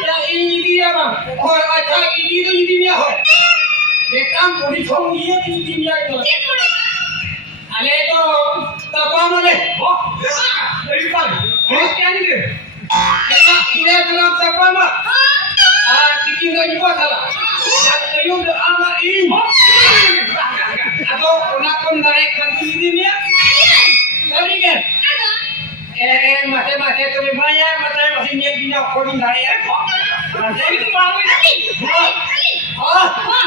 Yang ini dia bang. Oh, acara ini itu intinya oh. Rekam bodi thong dia intinya itu. Ale itu apa mana? Oh, ini kan. Oh, ini dia. Ini dalam apa mah? Bikin lagi buat salah. Ayun ama ini. Atau nak naik kantin ini ya? Tadi kan? Mate kami bayar, mate masih niat punya koding dari apa? Mate itu mau ini. Oh, apa?